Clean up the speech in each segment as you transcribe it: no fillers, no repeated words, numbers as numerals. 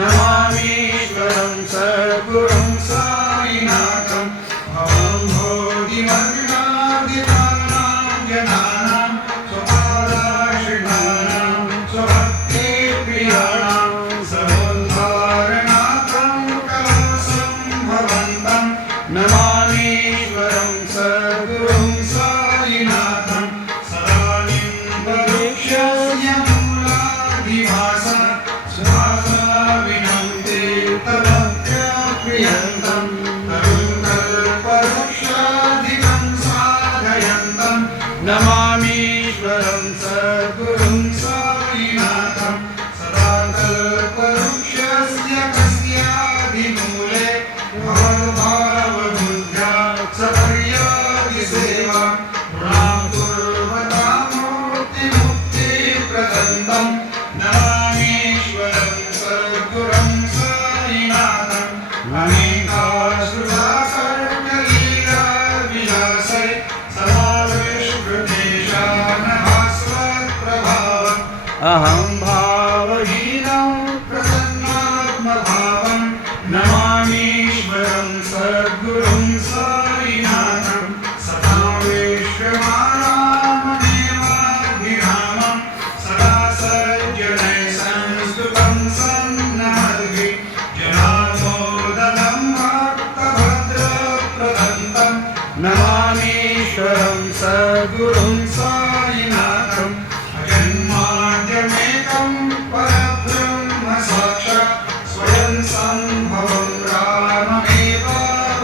नमामीश्वरं सद्गुरुं साईनाथं भवं बोधिमग्नाधिपानां जनानां स्वपादाश्रितानां स्वभक्तिप्रियाणां समुद्धारणार्थं कलशं भवन्तं नमामीश्वरं सद्गुरुं साईनाथं सदानिन्दवृक्षस्य मूलाधिवासं नमामीश्वरं सद्गुरुं साईनाथं सदा कल्पवृक्षस्य कस्याधिमूले भवद्भावबुद्ध्या सपर्यादिसेवा गुणां कुर्वतामुक्तिमुक्तिप्रदन्तं नमामीश्वरं सद्गुरुं साईनाथं अनेकाश्रुताकर्ण्यलीलाविलासे अहं भावहीनं प्रसन्नात्मभावं नमामीश्वरं सद्गुरुं साईनाथं सदा विश्वमानमदेवाभिरामं सदा सज्जनैः संस्तुतं सन्नमद्भि जनार्दनं भक्तभद्रप्रदन्तं नमामीश्वरं सद्गुरुं साईनाथं जन्माद्यमेकं परब्रह्म साक्षात् स्वयं सम्भवं राममेवावतीर्णं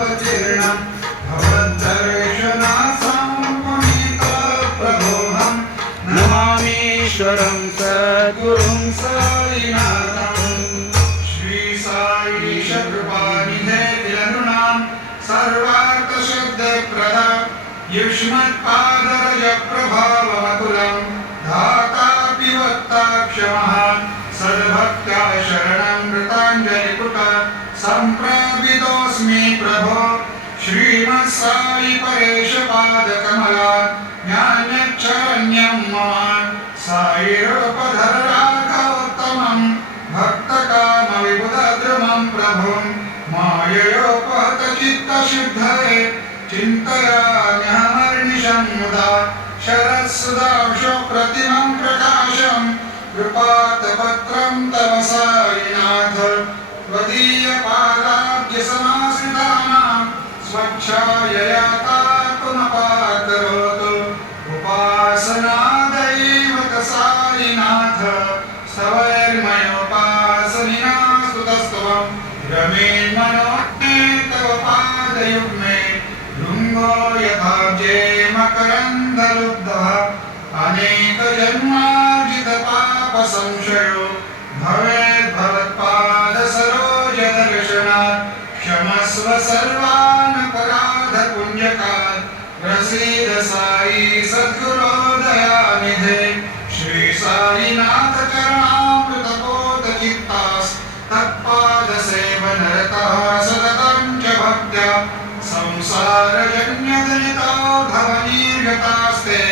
भवद्दर्शनासम्पमितप्रभोहं नमामीश्वरं सद्गुरुं साईनाथं श्री साईश कृपानिधे विलनुनां सर्वार्थशब्दप्रदा युष्मत्पादरजप्रभावमतुलं धातापि वक्ताक्षमः सद्भक्त्या शरणं कृताञ्जलिपुट सम्प्रवितोऽस्मि प्रभो श्रीमत्साई परेशपादकमला ज्ञानच्छरण्यं मम साईरूपधर राघवोत्तमं भक्तकामविबुधद्रुमं प्रभुं माययोपहतचित्तशुद्धये चिन्तयाम्यहमर्निशं मुदा शरत्सुधांशुप्रतिमं प्रकाशं कृपातपत्रं तव साईनाथ त्वदीयपादाब्जसमाश्रितानां स्वच्छायया तात्मपाकरोतु उपासनादैवत साईनाथ स्तवैर्मयोपासनिना स्तुतस्त्वं रमेन्मनोज्ञे तव पादयुग्मे भृङ्गो यथाब्जे मकरन्दलुब्धः अनेकजन्मार्जितपापसंशयो भवेद्भवत्पादसरोजदर्शनात् क्षमस्व सर्वानपराधपुण्यकात् प्रसीद साई सद्गुरो दयानिधे श्री साईनाथ चरणामृतपोतचित्तास्तत्पादसेवनरतः सततं च भक्त्या संसारजन्यदलिताधवनीर्गतास्ते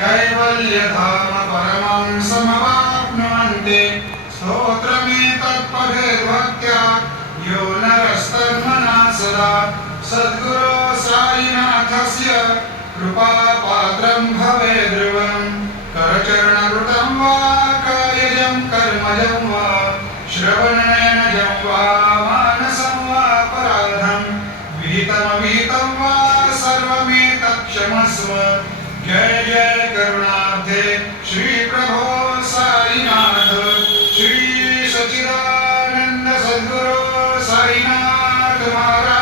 कैवल्यधाम परमं समवाप्नुवन्ति स्तोत्रमेतत्पठेद्भक्त्या यो नरस्तन्मना सदा सद्गुरो साईनाथस्य कृपापात्रं भवेद्ध्रुवं करचरणकृतं वा कायजं कर्मजं वा श्रवणनयनजं वा मानसं वा पराधं विहितमविहितं वा सर्वमेतत्क्षमस्व जय जय करुणाब्धे श्री प्रभो साईनाथ श्री सच्चिदानंद सद्गुरो साईनाथ महाराज।